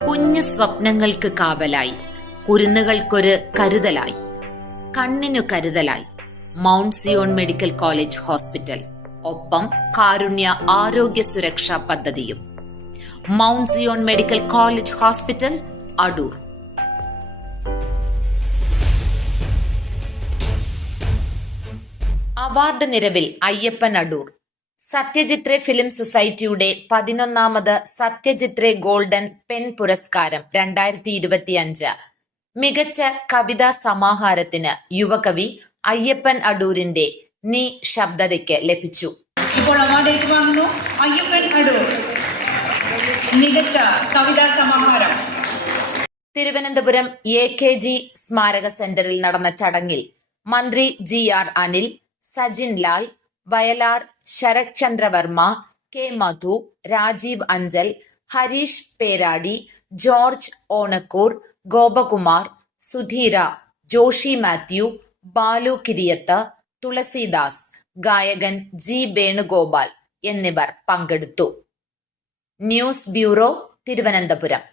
കുഞ്ഞു സ്വപ്നങ്ങൾക്ക് കാവലായി, കുരുന്നുകൾക്കൊരു കരുതലായി, കണ്ണിനു കരുതലായി mount Zion medical college hospital. ഒപ്പം കാരുണ്യ ആരോഗ്യ സുരക്ഷാ പദ്ധതിയും. Mount Zion medical college hospital, Adoor. Award Niravil Ayyappan Adoor. സത്യജിത്രേ film സൊസൈറ്റിയുടെ 11ാമത് സത്യജിത്രേ ഗോൾഡൻ പെൻ പുരസ്കാരം 2025 മികച്ച കവിതാ സമാഹാരത്തിന് യുവകവി അയ്യപ്പൻ അടൂരിന്റെ നിശബ്ദതയ്ക്ക് ലഭിച്ചു. ഇപ്പോൾ അവാർഡ് ഏറ്റുവാങ്ങുന്നു അയ്യപ്പൻ അടൂർ, മികച്ച കവിതാ സമാഹാരം. തിരുവനന്തപുരം AKG സ്മാരക സെന്ററിൽ നടന്ന ചടങ്ങിൽ മന്ത്രി GR അനിൽ, സജിൻ ലാൽ, വയലാർ ശരത് ചന്ദ്രവർമ്മ, K മധു, രാജീവ് അഞ്ചൽ, ഹരീഷ് പേരാടി, ജോർജ് ഓണക്കൂർ, ഗോപകുമാർ, സുധീര, ജോഷി മാത്യു, ബാലു കിരിയത്ത്, തുളസിദാസ്, ഗായകൻ G വേണുഗോപാൽ എന്നിവർ പങ്കെടുത്തു. News bureau, Thiruvananthapuram.